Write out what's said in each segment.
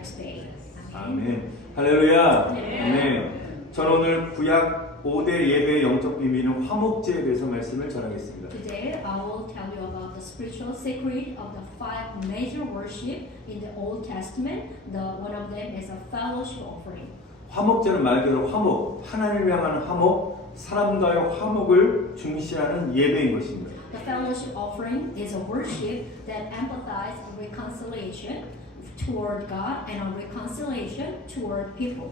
next day. 아멘. 할렐루야. 네. 아멘. 저는 오늘 구약 5대 예배의 영적 비밀은 화목제에 대해서 말씀을 전하겠습니다. Today I will tell you about the spiritual secret of the 5 major worship in the Old Testament. One of them is a fellowship offering. 화목제는 말 그대로 화목, 하나님을 향한 화목, 사람과의 화목을 중시하는 예배인 것입니다. The fellowship offering is a worship that emphasizes reconciliation toward God and a reconciliation toward people.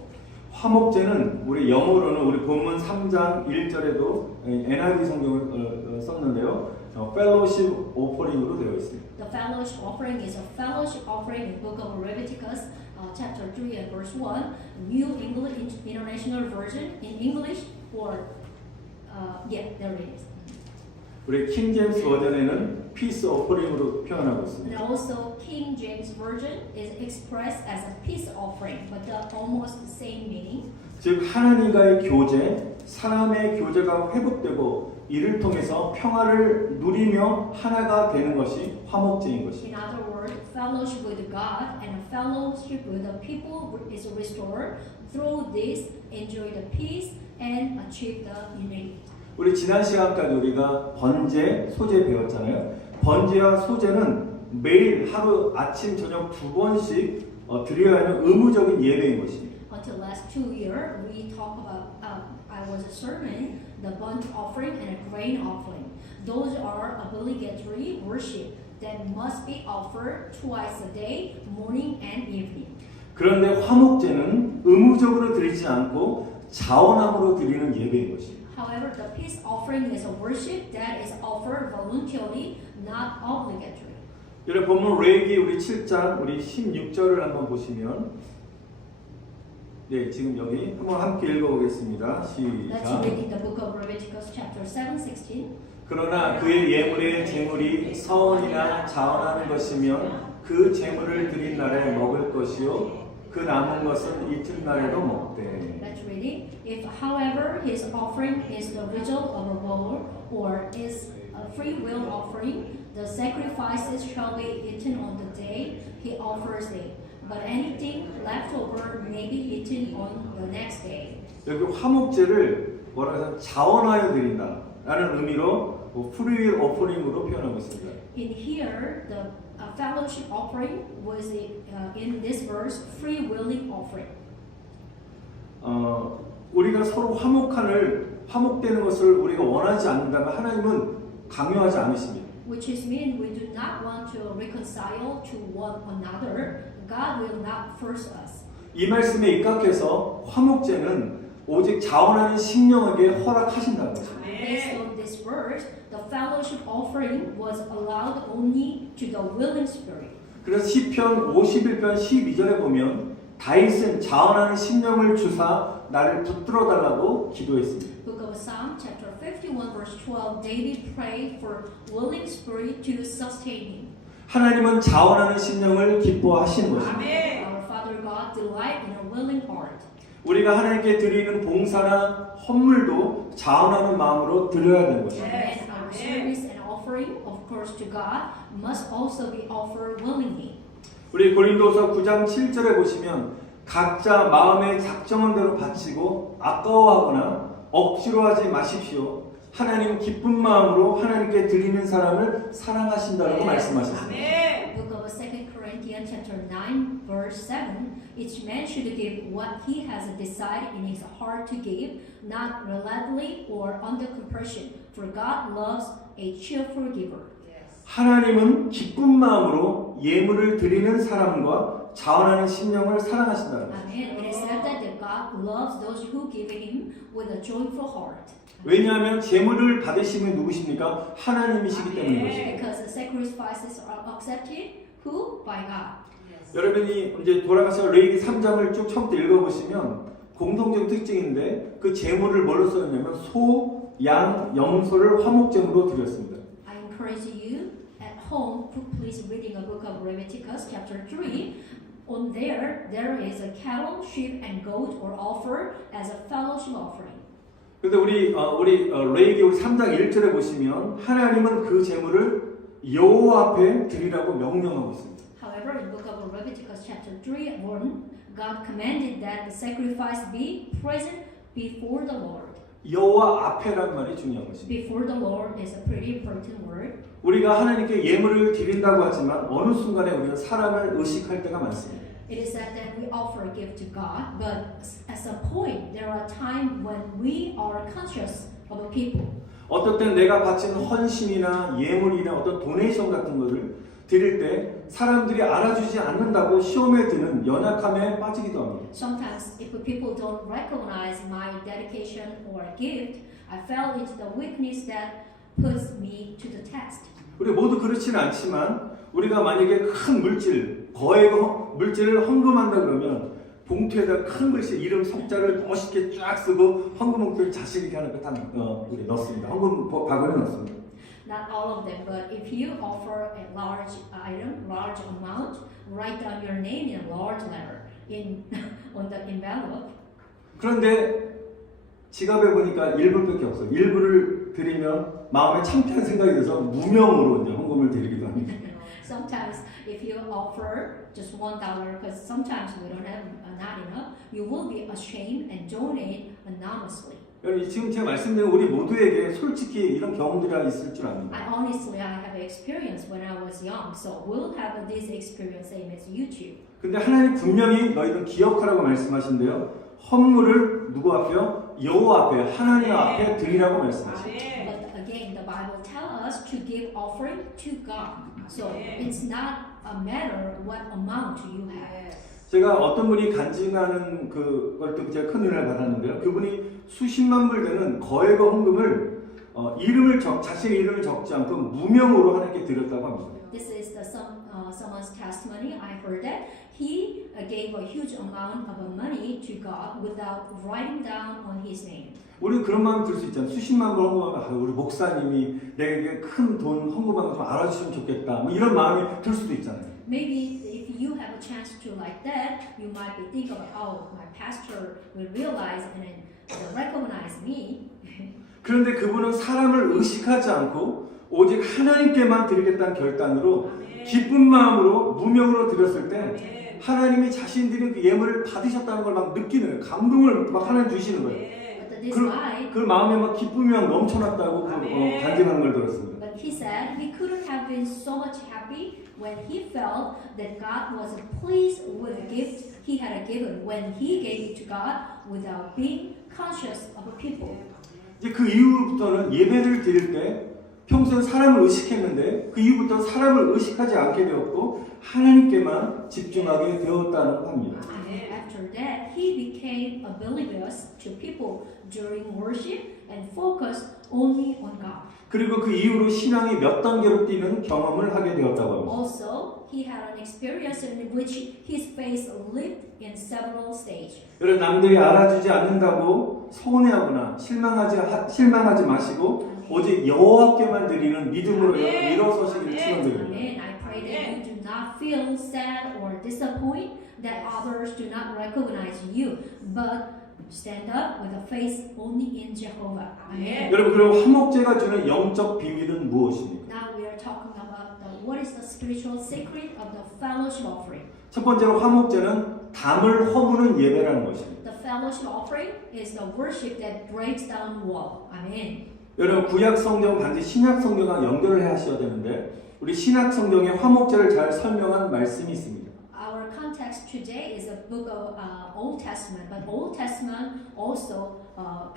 화목제는 우리 영어로는 우리 본문 3장 1절에도 NIV 성경을 썼는데요. fellowship offering으로 되어 있습니다. The fellowship offering is a fellowship offering in the book of Leviticus, chapter 3 and verse 1, New English International Version in English, or there it is. 우리 킹 제임스 버전에는 peace offering으로 표현하고 있습니다. And also King James Version is expressed as a peace offering, but almost the same meaning. 즉 하나님과의 교제, 사람의 교제가 회복되고 이를 통해서 평화를 누리며 하나가 되는 것이 화목제인 것입니다. In other words, fellowship with God and a fellowship with the people is restored. Through this, enjoy the peace and achieve the unity. 우리 지난 시간까지 우리가 번제, 소제 배웠잖아요. 번제와 소제는 매일 하루 아침 저녁 2번씩 드려야 하는 의무적인 예배인 것입니다. Until last 2 years, we talk about, I was serving the burnt offering and a grain offering. Those are obligatory worship that must be offered twice a day, morning and evening. 그런데 화목제는 의무적으로 드리지 않고 자원함으로 드리는 예배인 것입니다. However, the peace offering is a worship that is offered voluntarily, not obligatory. 여러분 본문 레위기 우리 7장 우리 16절을 한번 보시면 네, 지금 여기 한번 함께 읽어보겠습니다. Let's 시작. read in the book of Leviticus chapter 7:16. 그러나 그의 예물의 제물이 서원이나 자원하는 것이면 그 제물을 드린 날에 먹을 것이요 그 남은 것은 이튿날에도 먹되. Let's read it. If, however, his offering is the result of a vow or is a free will offering, the sacrifices shall be eaten on the day he offers it. But anything left over may be eaten on the next day. 여기 화목제를 뭐라 해서 자원하여 드린다라는 의미로 프리윌 오퍼링으로 표현하고 있습니다. In here, the fellowship offering was in this verse free willing offering. 우리가 서로 화목되는 것을 우리가 원하지 않는다면 하나님은 강요하지 않으십니다. Which is mean we do not want to reconcile to one another. God will not force us. 이 말씀에 입각해서 화목제는 오직 자원하는 심령에게 허락하신다는 것입니다. Based on this verse, the fellowship offering was allowed only to the willing spirit. 그래서 시편 51편 12절에 보면 다윗은 자원하는 심령을 주사 나를 붙들어 달라고 기도했습니다. Book of Psalm chapter 51 verse 12, David prayed for willing spirit to sustain him. 하나님은 자원하는 심령을 기뻐하시는 것입니다. Our Father God delight in a willing heart. 우리가 하나님께 드리는 봉사나 헌물도 자원하는 마음으로 드려야 되는 것입니다. And our service and offering, of course, to God must also be offered willingly. 우리 고린도서 9장 7절에 보시면 각자 마음의 작정한 대로 바치고 아까워하거나 억지로 하지 마십시오. 하나님 기쁜 마음으로 하나님께 드리는 사람을 사랑하신다고 말씀하셨습니다. Book of 2 Corinthians chapter 9 verse 7, each man should give what he has decided in his heart to give, not reluctantly or under compulsion, for God loves a cheerful giver. 하나님은 기쁜 마음으로 예물을 드리는 사람과 자원하는 심령을 사랑하신다는 것입니다. Amen. It is said that God loves those who give him with a joyful heart. 왜냐하면 제물을 받으시는 누구십니까? 하나님이시기 때문인 것입니다. Because the sacrifices are accepted who? By God. 여러분이 이제 돌아가서 레위기 3장을 쭉 처음부터 읽어보시면 공통적인 특징인데 그 제물을 뭘로 썼냐면 소, 양, 염소를 화목제물로 드렸습니다. I encourage you at home to please reading a book of Leviticus chapter 3. On there is a cattle, sheep, and goat are offered as a fellowship offering. 근데 우리 레위기 3장 1절에 보시면 하나님은 그 제물을 여호와 앞에 드리라고 명령하고 있습니다. However, However, in the book of Leviticus chapter 3, 1, God commanded that the sacrifice be present before the Lord. 여호와 앞에란 말이 중요한 것입니다. Before the Lord is a pretty important word. 우리가 하나님께 예물을 드린다고 하지만 어느 순간에 우리는 사람을 의식할 때가 많습니다. It is said that we offer a gift to God, but at some point there are times when we are conscious of the people. 어떨 땐 내가 바친 헌신이나 예물이나 어떤 도네이션 같은 것을 드릴 때 사람들이 알아주지 않는다고 시험에 드는 연약함에 빠지기도 합니다. Sometimes, if people don't recognize my dedication or gift, I fell into the weakness that puts me to the test. 우리 모두 그렇지는 않지만 우리가 만약에 큰 물질, 거액 물질을 헌금한다 그러면 봉투에다 큰 글씨 이름 석자를 멋있게 쫙 쓰고 헌금 봉투를 자신 있게 하는 거다 우리 넣습니다. 헌금 바구니에 넣습니다. Not all of them, but if you offer a large item, large amount, write down your name in a large letter on the envelope. 그런데 지갑에 보니까 1불밖에 없어요. 1불을 드리면 마음에 창피한 생각이 들어서 무명으로 이제 헌금을 드리기도 합니다. Sometimes, if you offer just $1, because sometimes we don't have not enough, you will be ashamed and donate anonymously. 여러분 지금 제가 말씀드린 우리 모두에게 솔직히 이런 경험들이 있을 줄 압니다. Honestly, I have experience when I was young, so we'll have this experience same as you too. 근데 하나님 분명히 너희는 기억하라고 말씀하신데요. 헌물을 누구 앞에요? 여호와 앞에, 하나님 앞에 드리라고 말씀하십니다. But again, the Bible tells us to give offering to God. So it's not a matter what amount you have. 제가 어떤 분이 간증하는 그걸 듣고 제가 큰 은혜를 받았는데요. 그분이 수십만 불 되는 거액의 헌금을 자신의 이름을 적지 않고 무명으로 하나님께 드렸다고 합니다. This is someone's testimony. I heard that he gave a huge amount of money to God without writing down on his name. 우리는 그런 마음 들 수 있잖아요. 수십만 불 헌금하면 우리 목사님이 내게 큰 돈 헌금한 거 좀 알아주시면 좋겠다. 뭐 이런 마음이 들 수도 있잖아요. Maybe if you have a chance to like that, you might be thinking about, oh, my pastor will realize and then recognize me. 그런데 그분은 사람을 의식하지 않고 오직 하나님께만 드리겠다는 결단으로 기쁜 마음으로 무명으로 드렸을 때 하나님이 자신 드린 그 예물을 받으셨다는 걸 막 느끼는 거예요. 감동을 막 하나님 주시는 거예요. 그 마음에 막 기쁨이 막 넘쳐났다고 간증하는 걸 들었습니다. But he said he couldn't have been so much happy when he felt that God was pleased with the gift he had given when he gave it to God without being conscious of the people. 이제 그 이후부터는 예배를 드릴 때 평소에 사람을 의식했는데 그 이후부터 사람을 의식하지 않게 되었고 하나님께만 집중하게 되었다는 겁니다. After that, he became oblivious to people during worship and focused only on God. 그리고 그 이후로 신앙이 몇 단계로 뛰는 경험을 하게 되었다고 합니다. Also, he had an experience in which his faith lived in several stages. 여러분 남들이 알아주지 않는다고 서운해하거나 실망하지 마시고 오직 여호와께만 드리는 믿음으로 일어서시기를 축원드립니다. Amen. I pray that you do not feel sad or disappointed that others do not recognize you, but stand up with a faith only in Jehovah. Amen. 여러분 그럼 화목제가 주는 영적 비밀은 무엇입니까? Now we are talking about what is the spiritual secret of the fellowship offering. 첫 번째로 화목제는 담을 허무는 예배라는 것입니다. The fellowship offering is the worship that breaks down wall. Amen. 여러분 구약 성경 반드시 신약 성경과 연결을 하셔야 되는데 우리 신약 성경에 화목제를 잘 설명한 말씀이 있습니다. Our context today is a book of Old Testament, but Old Testament also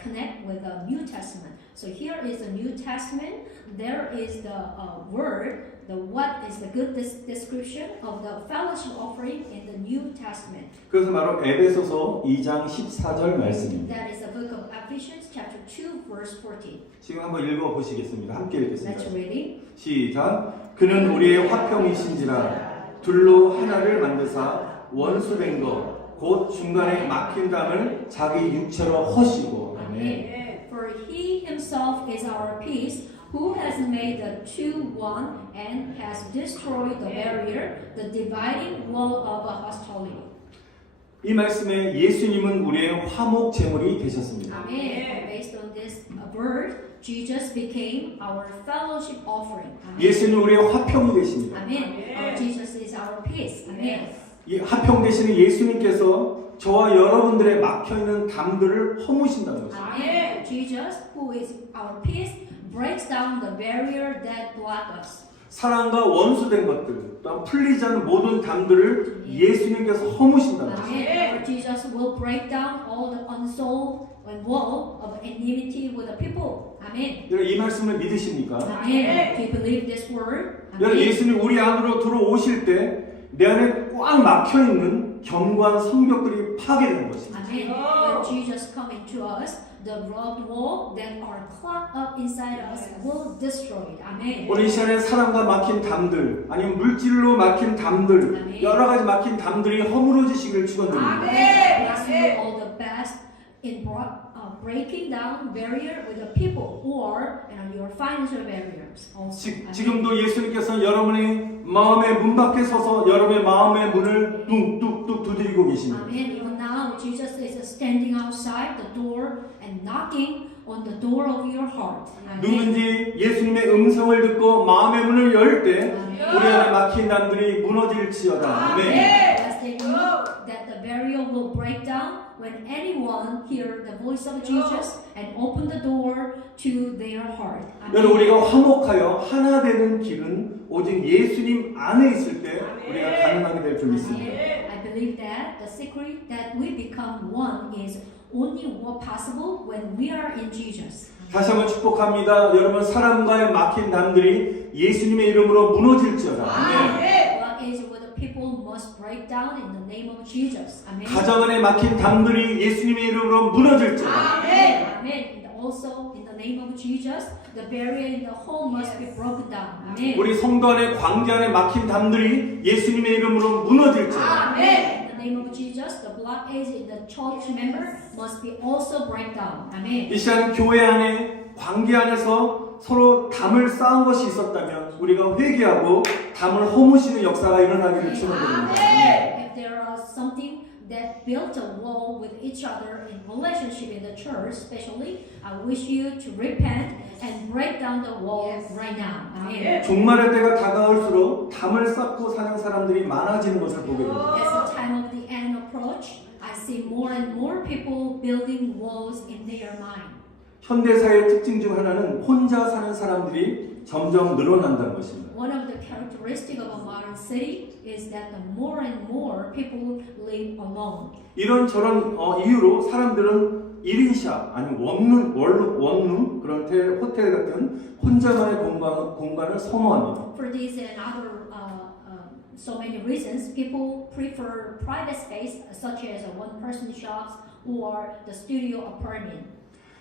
connect with the New Testament. So here is the New Testament. There is the word. What is the good description of the fellowship offering in the New Testament? 그것은 바로 에베소서 2장 14절 말씀입니다. That is the book of Ephesians, chapter 2, verse 14. 지금 한번 읽어 보시겠습니다. 함께 읽겠습니다. Let's read it. 시작. 그는 우리의 화평이신지라 둘로 하나를 만드사 원수된 것 곧 중간에 막힌 담을 자기 육체로 허시고. 아멘. For he himself is our peace, who has made the two one and has destroyed the barrier, the dividing wall of hostility. 이 말씀에 예수님은 우리의 화목 제물이 되셨습니다. Amen. Based on this word, Jesus became our fellowship offering. Amen. 예수님 우리의 화평이 되십니다. Amen. Our Jesus is our peace. Amen. 이 화평 되시는 예수님께서 저와 여러분들의 막혀있는 담들을 허무신다는 것입니다. Amen. Jesus, who is our peace, breaks down the barrier that block us. 사랑과 원수된 것들, 또한 풀리지 않은 모든 담들을 예수님께서 허무신다는 것입니다. Amen. Lord Jesus will break down all the unsolved wall of enmity with the people. Amen. 여러분 이 말씀을 믿으십니까? Amen. Do you believe this word? 여러분 Amen. 예수님 우리 안으로 들어오실 때 내 안에 꽉 막혀있는 견고한 성벽들이 파괴되는 것입니다. Amen. When Jesus come into us, the robbed wall that are clogged up inside us will destroy it. Amen. 오늘 이 시간에 사랑과 막힌 담들, 아니면 물질로 막힌 담들, 여러 가지 막힌 담들이 허물어지시기를 축원드립니다. Bless you all the best in breaking down barrier with the people or your financial barriers. Also. Amen. 지금도 예수님께서 여러분의 마음의 문 밖에 서서 여러분의 마음의 문을 뚝뚝뚝 두드리고 계십니다. Amen. Even now, Jesus is standing outside the door and knocking on the door of your heart. Amen. 누군지 예수님의 음성을 듣고 마음의 문을 열 때 우리 안에 막힌 담들이 무너질지어다. 아멘. Yes, they know that the barrier will break down when anyone hear the voice of Jesus and open the door to their heart. 여러분 우리가 화목하여 하나 되는 길은 오직 예수님 안에 있을 때 우리가 가능하게 될 줄 믿습니다. I believe that the secret that we become one is only possible when we are in Jesus. 다시 한번 축복합니다. 여러분 사람과의 막힌 담들이 예수님의 이름으로 무너질지어다. 아멘. What is what the people must break down in the name of Jesus. Amen. 가정 안에 막힌 담들이 예수님의 이름으로 무너질지어다. Amen. Amen. And also in the name of Jesus, the barrier in the home must be broken down. Amen. 우리 성도 안에 관계 안에 막힌 담들이 예수님의 이름으로 무너질지어다. Amen. In the name of Jesus, the blockage in the church member must be also break down. Amen. 이 시간 교회 안에 관계 안에서 서로 담을 쌓은 것이 있었다면 우리가 회개하고 담을 허무시는 역사가 일어나기를 축원드립니다. If there are something that built a wall with each other in relationship in the church, especially, I wish you to repent and break down the wall right now. Amen. 종말의 때가 다가올수록 담을 쌓고 사는 사람들이 많아지는 것을 보게 됩니다. As the time of the end approach, I see more and more people building walls in their mind. 현대사의 특징 중 하나는 혼자 사는 사람들이 점점 늘어난다는 것입니다. One of the characteristics of a modern city is that the more and more people live alone. 이런저런 이유로 사람들은 1인샵 아니면 원룸 그런 호텔 같은 혼자만의 공간을 선호합니다. For this and other so many reasons, people prefer private space such as one-person shops or the studio apartment.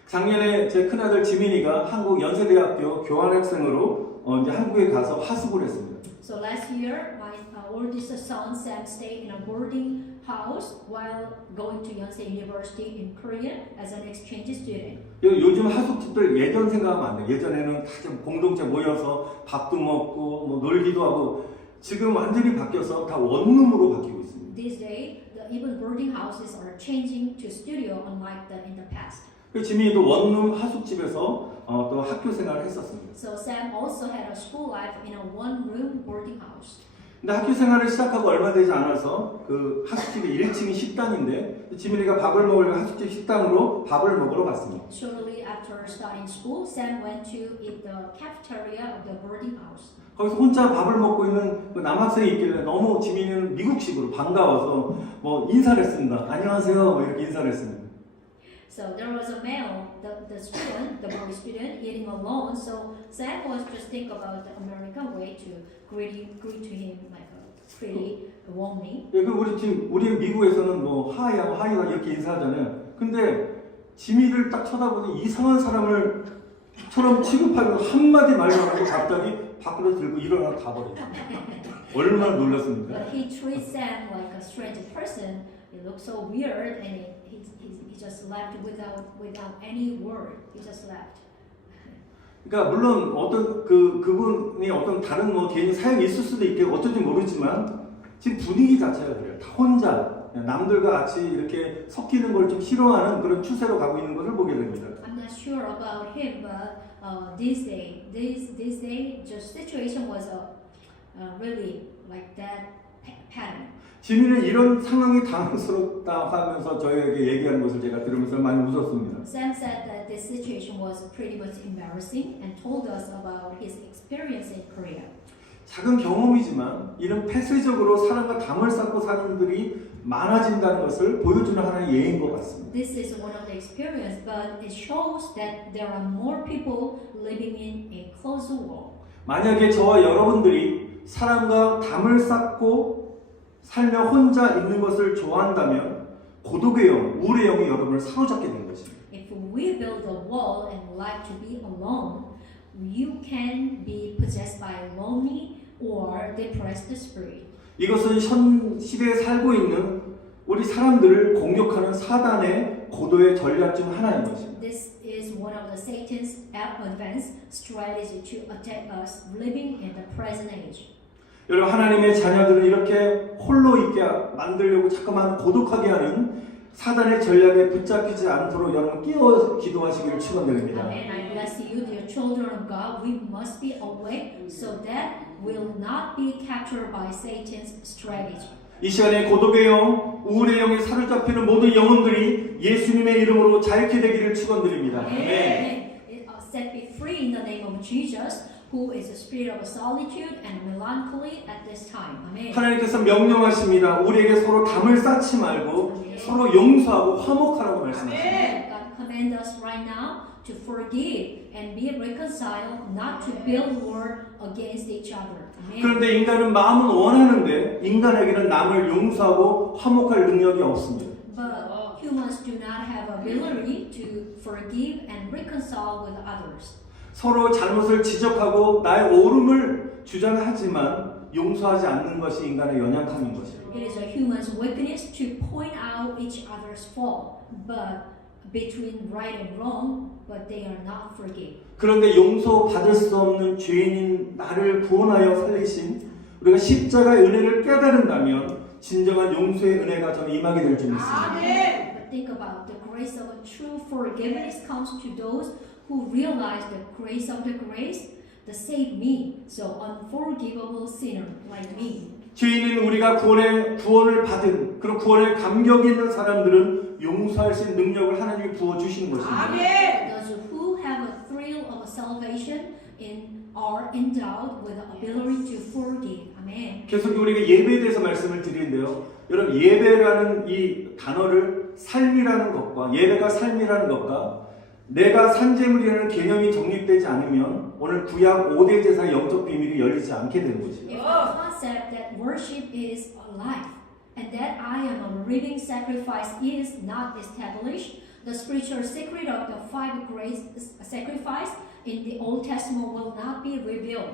작년에 제 큰아들 지민이가 한국 연세대학교 교환학생으로 이제 한국에 가서 하숙을 했습니다. So last year, my oldest son Sam stayed in a boarding house while going to Yonsei University in Korea as an exchange student. 요즘 하숙집들 예전 생각하면 안 돼요. 예전에는 다 공동체 모여서 밥도 먹고 뭐 놀기도 하고 지금 완전히 바뀌어서 다 원룸으로 바뀌고 있습니다. These days, even boarding houses are changing to studio, unlike in the past. 지민이도 원룸 하숙집에서 또 학교 생활을 했었습니다. So Sam also had a school life in a one-room boarding house. 근데 학교 생활을 시작하고 얼마 되지 않아서 그 하숙집이 1층이 식당인데 지민이가 밥을 먹으려고 하숙집 식당으로 밥을 먹으러 갔습니다. Shortly after starting school, Sam went to eat the cafeteria of the boarding house. 거기서 혼자 밥을 먹고 있는 그 남학생이 있길래 너무 지민이는 미국식으로 반가워서 뭐 인사를 했습니다. 안녕하세요 뭐 이렇게 인사를 했습니다. So there was a male, the student, the boy student, eating alone. So Sam was just think about the American way to greet to him like a pretty warmly. 예, 그 우리 미국에서는 뭐 하이와 이렇게 인사하잖아요. 근데 지민이를 딱 쳐다보는 이상한 사람처럼 취급하려고 한마디 말도 안 하고 갑자기 밖으로 들고 일어나 가버려요. 얼마나 놀랐습니까? But he treats Sam like a strange person. It looks so weird, and he just left without any word. He just left. 그러니까 물론 어떤 그분이 어떤 다른 뭐 개인 사연이 있을 수도 있겠고 어쩔지 모르지만 지금 분위기 자체가 그래요. 다 혼자 남들과 같이 이렇게 섞이는 걸 좀 싫어하는 그런 추세로 가고 있는 것을 보게 됩니다. I'm not sure about him, but this day, just situation was really like that pattern. 지민은 이런 상황이 당황스럽다 하면서 저에게 얘기하는 것을 제가 들으면서 많이 웃었습니다. Sam said that this situation was pretty much embarrassing and told us about his experience in Korea. 작은 경험이지만 이런 폐쇄적으로 사람과 담을 쌓고 사는 분들이 많아진다는 것을 보여주는 하나의 예인 것 같습니다. This is one of the experience, but it shows that there are more people living in a closed world. 만약에 저와 여러분들이 사람과 담을 쌓고 살며 혼자 있는 것을 좋아한다면 고독의 영, 우울의 영이 여러분을 사로잡게 된 것입니다. If we build a wall and like to be alone, you can be possessed by lonely or depressed spirit. 이것은 현 시대에 살고 있는 우리 사람들을 공격하는 사단의 고도의 전략 중 하나인 것입니다. This is one of the Satan's advanced strategy to attack us living in the present age. 여러분 하나님의 자녀들을 이렇게 홀로 있게 만들려고 자꾸만 고독하게 하는 사단의 전략에 붙잡히지 않도록 여러분 깨어 기도하시기를 축원드립니다. Amen. I bless you, dear children of God. We must be awake so that we'll not be captured by Satan's strategy. 이 시간에 고독의 영, 우울의 영에 사로잡히는 모든 영혼들이 예수님의 이름으로 자유케 되기를 축원드립니다. Amen. Set me free in the name of Jesus, who is a spirit of solitude and melancholy at this time. Amen. 하나님께서 명령하십니다. 우리에게 서로 담을 쌓지 말고 서로 용서하고 화목하라고 말씀하십니다. God commands us right now to forgive and be reconciled, not to build war against each other. Amen. 그런데 인간은 마음은 원하는데 인간에게는 남을 용서하고 화목할 능력이 없습니다. But humans do not have ability to forgive and reconcile with others. 서로 잘못을 지적하고 나의 옳음을 주장하지만 용서하지 않는 것이 인간의 연약함인 것입니다. It is a human's weakness to point out each other's fault, but between right and wrong, but they are not forgive. 그런데 용서받을 수 없는 죄인인 나를 구원하여 살리신 우리가 십자가의 은혜를 깨달은다면 진정한 용서의 은혜가 저는 임하게 될 줄 믿습니다. But think about the grace of a true forgiveness comes to those who realize the grace of the grace that saved me, so unforgivable sinner like me. 죄인인 우리가 구원을 받은 그런 구원에 감격이 있는 사람들은 용서할 수 있는 능력을 하나님이 부어주시는 것입니다. Those who have a thrill of salvation are endowed with the ability to forgive. Amen. 계속 우리가 예배에 대해서 말씀을 드리는데요. 여러분 예배라는 이 단어를 삶이라는 것과 예배가 삶이라는 것과 내가 산재물이라는 개념이 정립되지 않으면 오늘 구약 5대 제사의 영적 비밀이 열리지 않게 되는 것입니다. If the concept that worship is life and that I am a living sacrifice is not established, the spiritual secret of the five grace sacrifice in the Old Testament will not be revealed.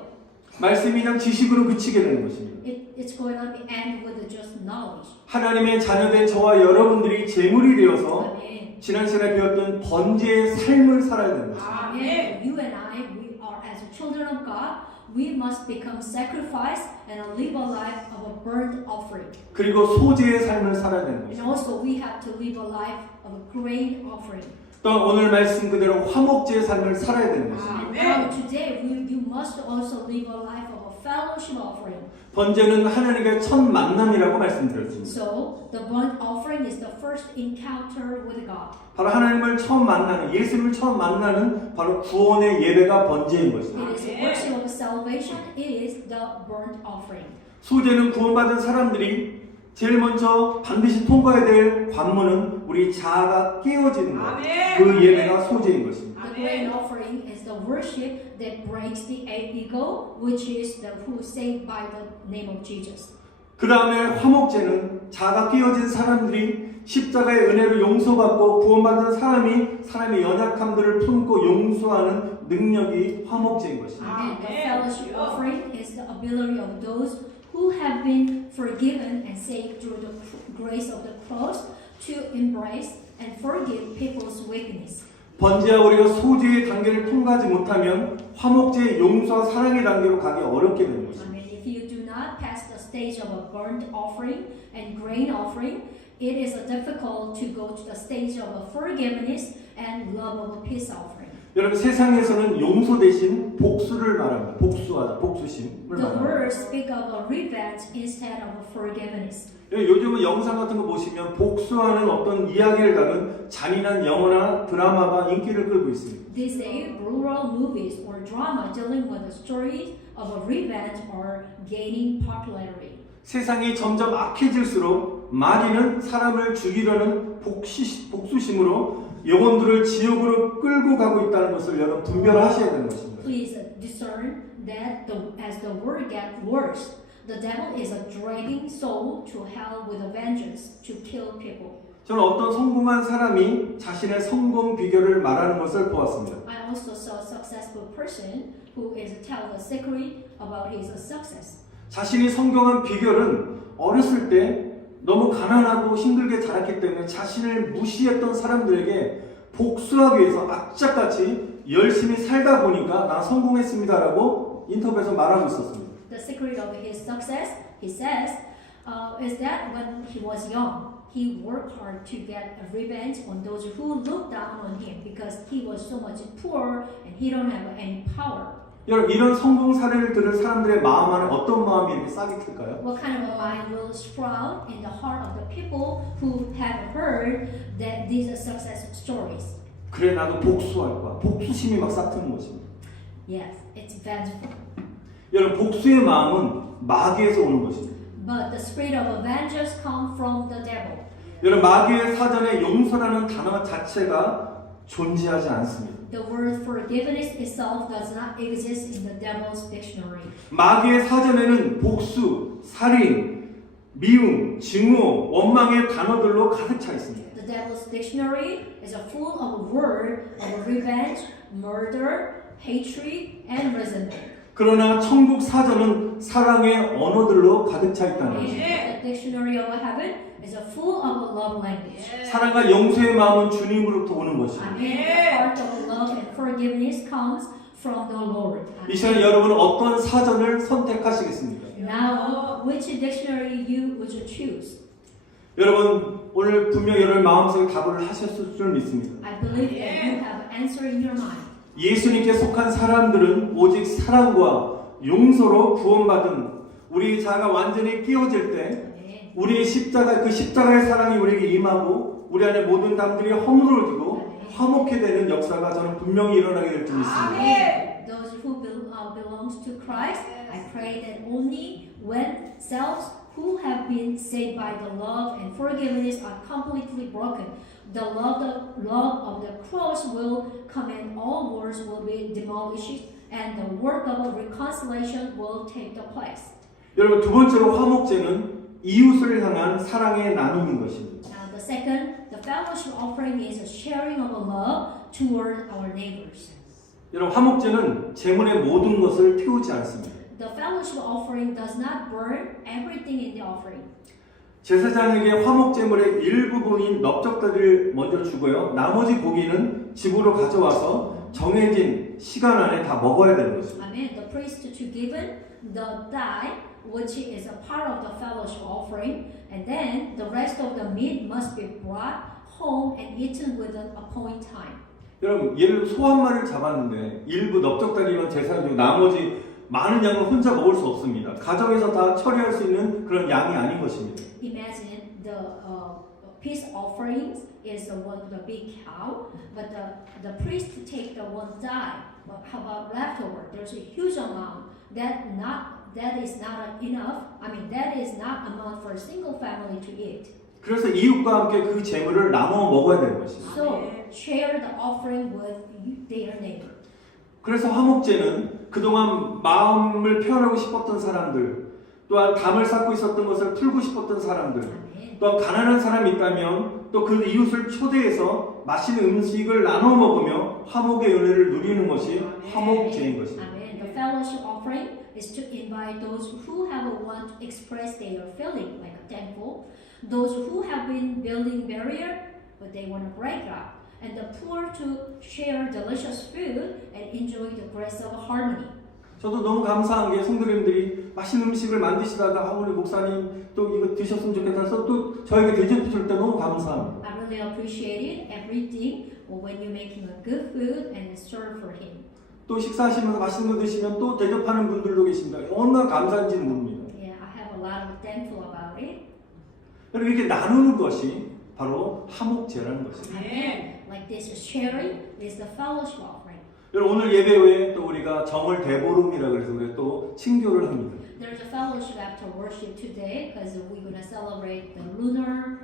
말씀이 그냥 지식으로 그치게 되는 것입니다. It's going to end with just knowledge. 하나님의 자녀된 저와 여러분들이 제물이 되어서 Amen. 지난 시간에 배웠던 번제의 삶을 살아야 되는 것입니다. Amen. You and I, we are as children of God. We must become sacrifice and live a life of a burnt offering. 그리고 소제의 삶을 살아야 되는 And 것입니다. also we have to live a life of a grain offering. 또 오늘 말씀 그대로 화목제의 삶을 살아야 되는 것입니다. And now today you must also live a life of a fellowship offering. 번제는 하나님의 첫 만남이라고 말씀드렸습니다. So the burnt offering is the first encounter with God. 바로 하나님을 처음 만나는 예수님을 처음 만나는 바로 구원의 예배가 번제인 것입니다. It is the worship of salvation. It is the burnt offering. 소제는 구원받은 사람들이 제일 먼저 반드시 통과해야 될 관문은 우리 자아가 깨어지는 것. 그 예배가 소제인 것입니다. The grain offering is the worship that breaks the ego, which is the who is saved by the name of Jesus. 그 다음에 화목제는 자아가 깨어진 사람들이 십자가의 은혜로 용서받고 구원받은 사람의 연약함들을 품고 용서하는 능력이 화목제인 것입니다. And the fellowship offering is the ability of those who have been forgiven and saved through the grace of the cross to embrace and forgive people's weakness. 번제와 우리가 소제의 단계를 통과하지 못하면 화목제의 용서와 사랑의 단계로 가기 어렵게 되는 I 것입니다. mean, if you do not pass the stage of a burnt offering and grain offering, it is difficult to go to the stage of a forgiveness and love of a peace offering. 여러분 세상에서는 용서 대신 복수를 말합니다. 복수하다, 복수심을 The 말합니다. words speak of a revenge instead of a forgiveness. 요즘은 영상 같은 거 보시면 복수하는 어떤 이야기를 다룬 잔인한 영화나 드라마가 인기를 끌고 있습니다. These days, brutal movies or drama dealing with the stories of a revenge are gaining popularity. 세상이 점점 악해질수록 마귀는 사람을 죽이려는 복수심으로 영혼들을 지옥으로 끌고 가고 있다는 것을 여러분 분별하셔야 되는 것입니다. Please discern that as the world gets worse, the devil is dragging soul to hell with a vengeance to kill people. 저는 어떤 성공한 사람이 자신의 성공 비결을 말하는 것을 보았습니다. I also saw a successful person who is tell the secret about his success. 자신이 성공한 비결은 어렸을 때 너무 가난하고 힘들게 자랐기 때문에 자신을 무시했던 사람들에게 복수하기 위해서 악착같이 열심히 살다 보니까 나 성공했습니다라고 인터뷰에서 말하고 있었습니다. The secret of his success, he says, is that when he was young, he worked hard to get a revenge on those who looked down on him because he was so much poor and he don't have any power. 여러분 이런 성공 사례를 들은 사람들의 마음 안에 어떤 마음이 이렇게 싹이 틀까요? What kind of a mind will sprout in the heart of the people who have heard that these are success stories? 그래 나도 복수할 거야. 복수심이 막 싹 트는 것입니다. Yes, it's vengeful. 여러분 복수의 마음은 마귀에서 오는 것입니다. But the spirit of vengeance comes from the devil. 여러분 마귀의 사전에 용서라는 단어 자체가 존재하지 않습니다. The word forgiveness itself does not exist in the devil's dictionary. 마귀의 사전에는 복수, 살인, 미움, 증오, 원망의 단어들로 가득 차 있습니다. The devil's dictionary is full of word of revenge, murder, hatred, and resentment. 그러나 천국 사전은 사랑의 언어들로 가득 차 있다는 것입니다. The dictionary of heaven is full of love language. 사랑과 용서의 마음은 주님으로부터 오는 것입니다. And the heart of love and forgiveness comes from the Lord. 이 시간 여러분은 어떤 사전을 선택하시겠습니까? Now, which dictionary you would choose? 여러분 오늘 분명 여러분 마음속에 답을 하셨을 줄 믿습니다. I believe that you have answer in your mind. 예수님께 속한 사람들은 오직 사랑과 용서로 구원받은 우리 자가 완전히 끼워질 때 우리의 십자가 그 십자가의 사랑이 우리에게 임하고 우리 안에 모든 담들이 허물어지고 화목해 되는 역사가 저는 분명히 일어나게 될 줄 믿습니다. Those who belongs to Christ, I pray that only when selves who have been saved by the love and forgiveness are completely broken, the love of the cross will come and all wars will be demolished and the work of reconciliation will take the place. 여러분 두 번째로 화목제는 이웃을 향한 사랑의 나눔인 것입니다. Now the second, the fellowship offering is a sharing of love toward our neighbors. 여러분 화목제는 제물의 모든 것을 태우지 않습니다. The fellowship offering does not burn everything in the offering. 제사장에게 화목제물의 일부분인 넓적다리를 먼저 주고요. 나머지 고기는 집으로 가져와서 정해진 시간 안에 다 먹어야 되는 것입니다. Amen. The priest to give the thigh, which is a part of the fellowship offering, and then the rest of the meat must be brought home and eaten within a appointed time. 여러분 예를 들어 소 한 마리를 잡았는데 일부 넓적다리만 제사장 주고 나머지 많은 양을 혼자 먹을 수 없습니다. 가정에서 다 처리할 수 있는 그런 양이 아닌 것입니다. Imagine the peace offerings is the one the big cow, but the priest take the one thigh. But how about leftover? There's a huge amount that is not enough. I mean that is not amount for a single family to eat. 그래서 이웃과 함께 그 제물을 나눠 먹어야 되는 것입니다. So share the offering with their neighbor. 그래서 화목제는 그동안 마음을 표현하고 싶었던 사람들, 또한 담을 쌓고 있었던 것을 풀고 싶었던 사람들, Amen. 또한 가난한 사람이 있다면 또 그 이웃을 초대해서 맛있는 음식을 나눠 먹으며 화목의 은혜를 누리는 것이 화목제인 것입니다. Amen. The fellowship offering is to invite those who have want to express their feeling like thankful, those who have been building barrier but they want to break up, and the poor to share delicious food and enjoy the grace of harmony. 저도 너무 감사한 게 성도님들이 맛있는 음식을 만드시다가 우리 목사님 또 이거 드셨으면 좋겠다 해서 또 저에게 대접해 줄 때 너무 감사합니다. I'm really appreciated everything when you make him a good food and serve for him. 또 식사하시면서 맛있는 거 드시면 또 대접하는 분들도 계십니다. 얼마나 감사한지는 모릅니다. Yeah, I have a lot of thankful about it. 여러분 이렇게 나누는 것이 바로 화목제라는 것입니다. Amen. Like this sharing is the fellowship offering. 여러분 오늘 예배 후에 또 우리가 정월 대보름이라 그래서 우리가 또 친교를 합니다. There's a fellowship after worship today because we're gonna celebrate the lunar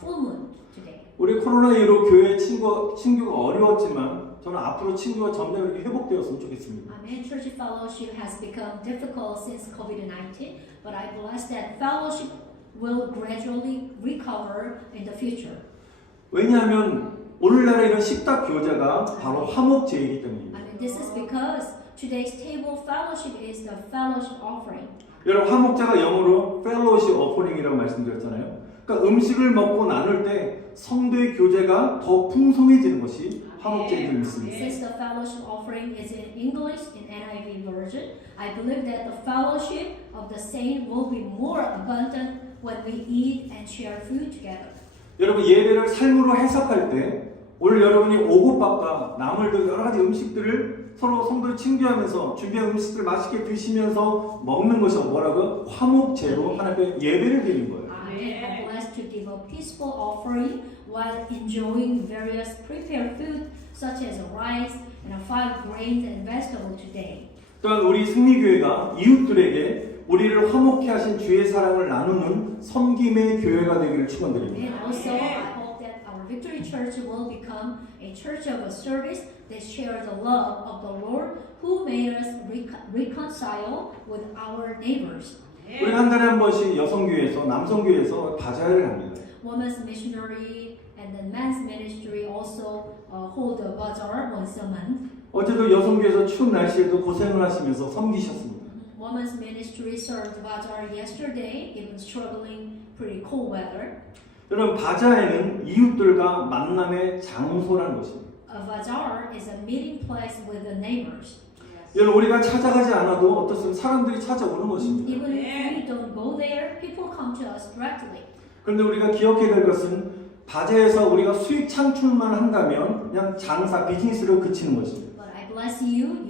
full moon today. 우리 코로나19로 교회 친교가 어려웠지만 저는 앞으로 친교가 점점 이렇게 회복되었으면 좋겠습니다. Amen. Church fellowship has become difficult since COVID-19, but I bless that fellowship will gradually recover in the future. 왜냐하면 오늘날의 이런 식탁 교제가 바로 화목제이기 때문입니다. I mean, this is because today's table fellowship is the fellowship offering. 여러분 화목제가 영어로 fellowship offering이라고 말씀드렸잖아요. 그러니까 음식을 먹고 나눌 때 성도의 교제가 더 풍성해지는 것이 화목제의 의미입니다. Since the fellowship offering is in English in NIV version, I believe that the fellowship of the saint will be more abundant when we eat and share food together. 여러분 예배를 삶으로 해석할 때 오늘 여러분이 오곡밥과 나물도 여러 가지 음식들을 서로 성도를 친교하면서 준비한 음식들을 맛있게 드시면서 먹는 것이 뭐라고? 화목제로 하나님께 예배를 드리는 거예요. Amen. I'm blessed to give a peaceful offering while enjoying various prepared food such as rice and 5 grains and vegetables today. 또한 우리 승리교회가 이웃들에게 우리를 화목케 하신 주의 사랑을 나누는 섬김의 교회가 되기를 축원드립니다. And also, I hope that our Victory Church will become a church of a service that shares the love of the Lord who made us reconcile with our neighbors. 우리 한 달에 한 번씩 여성교회에서 남성교회에서 바자회를 합니다. Women's missionary and the men's ministry also hold a bazaar once a month. 어제도 여성교회에서 추운 날씨에도 고생을 하시면서 섬기셨습니다. Women's ministry served bazaar yesterday, even struggling pretty cold weather. 여러분 바자회는 이웃들과 만남의 장소라는 것입니다. A bazaar is a meeting place with the neighbors. 여러분 우리가 찾아가지 않아도 어떻든 사람들이 찾아오는 것입니다. Even if we don't go there, people come to us directly. 그런데 우리가 기억해야 될 것은 바자회에서 우리가 수익 창출만 한다면 그냥 장사 비즈니스로 그치는 것입니다. But I bless you.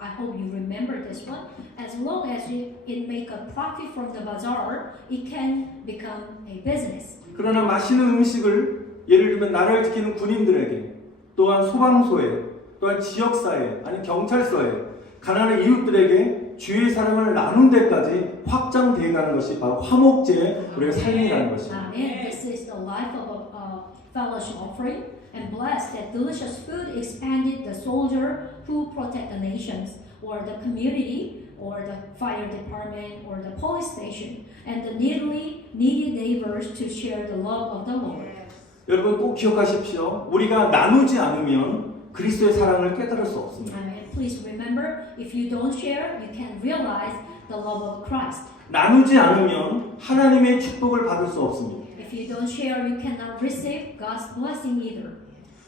I hope you remember this one. As long as it make a profit from the bazaar, it can become a business. 그러나 맛있는 음식을 예를 들면 나라를 지키는 군인들에게 또한 소방서에 또한 지역사회 아니 경찰서에 가난한 이웃들에게 주의 사랑을 나눈 데까지 확장되어 가는 것이 바로 화목제의 우리의 삶이라는 것입니다. Amen. This is the life of a fellowship offering, and blessed that delicious food expanded the soldier who protect the nations, or the community, or the fire department, or the police station, and the needy neighbors to share the love of the Lord. 여러분 꼭 기억하십시오. 우리가 나누지 않으면 그리스도의 사랑을 깨달을 수 없습니다. Amen. Please remember, if you don't share, you can't realize the love of Christ. 나누지 않으면 하나님의 축복을 받을 수 없습니다. If you don't share, you cannot receive God's blessing either.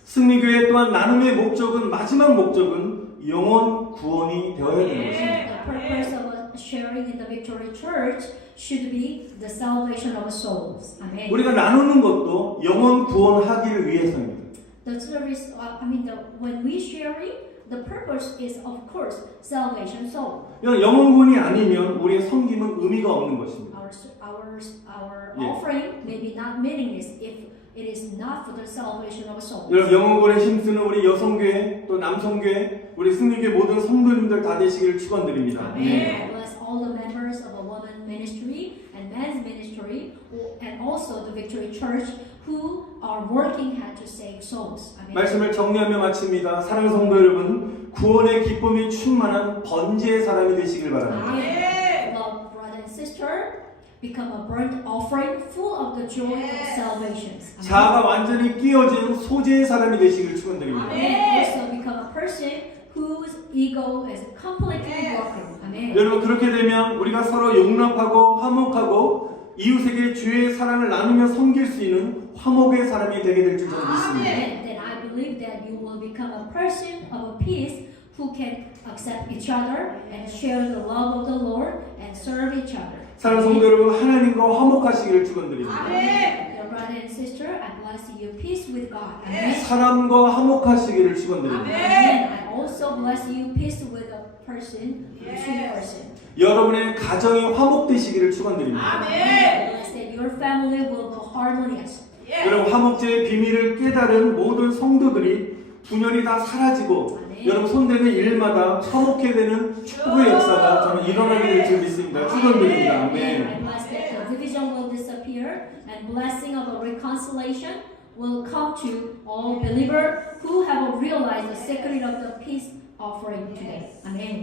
승리교회 또한 나눔의 목적은 마지막 목적은 영혼 구원이 되어야 되는 것입니다. The purpose of sharing in the Victory Church should be the salvation of souls. Amen. 우리가 나누는 것도 영혼 구원하기를 위해서입니다. The service, when we sharing, the purpose is of course salvation soul. 영혼 구원이 아니면 우리의 섬김은 의미가 없는 것입니다. Our 예. offering may be not meaningless if it is not for the salvation of souls. 여러분 영혼 구원에 힘쓰는 우리 여성교회 또 남성교회 우리 승리교회 모든 성도님들 다 되시기를 축원드립니다. Amen. Bless all the members of a woman ministry and men's ministry, and also the Victory Church who are working hard to save souls. Amen. 말씀을 정리하며 마칩니다. 사랑하는 성도 여러분, 구원의 기쁨이 충만한 번제의 사람이 되시길 바랍니다. Amen. Love brother and sister, become a burnt offering full of the joy of salvation. 자아가 완전히 끼어진 소재의 사람이 되시기를 축원드립니다. Amen. Also become a person whose ego is completely broken. Amen. 여러분 그렇게 되면 우리가 서로 용납하고 화목하고 이웃에게 주의 사랑을 나누며 섬길 수 있는 화목의 사람이 되게 될 줄 저는 믿습니다. Then I believe that you will become a person of a peace who can accept each other and share the love of the Lord and serve each other. 사랑하는 성도 여러분, 하나님과 화목하시기를 축원드립니다. Amen. brother and sister, I bless you. Peace with God. Amen. 사람과 화목하시기를 축원드립니다. Amen. I also bless you. Peace with a person, true person. 여러분의 가정이 화목되시기를 축원드립니다. Bless that your family will be harmonious. 여러분 화목제의 비밀을 깨달은 모든 성도들이 분열이 다 사라지고 여러분 손대는 일마다 화목해 되는 축복의 역사가 저는 일어나게 될 줄 믿습니다. 축원드립니다. I 아멘. bless that the division will disappear and blessing of a reconciliation will come to all believers who have realized the secret of the peace offering today. Amen.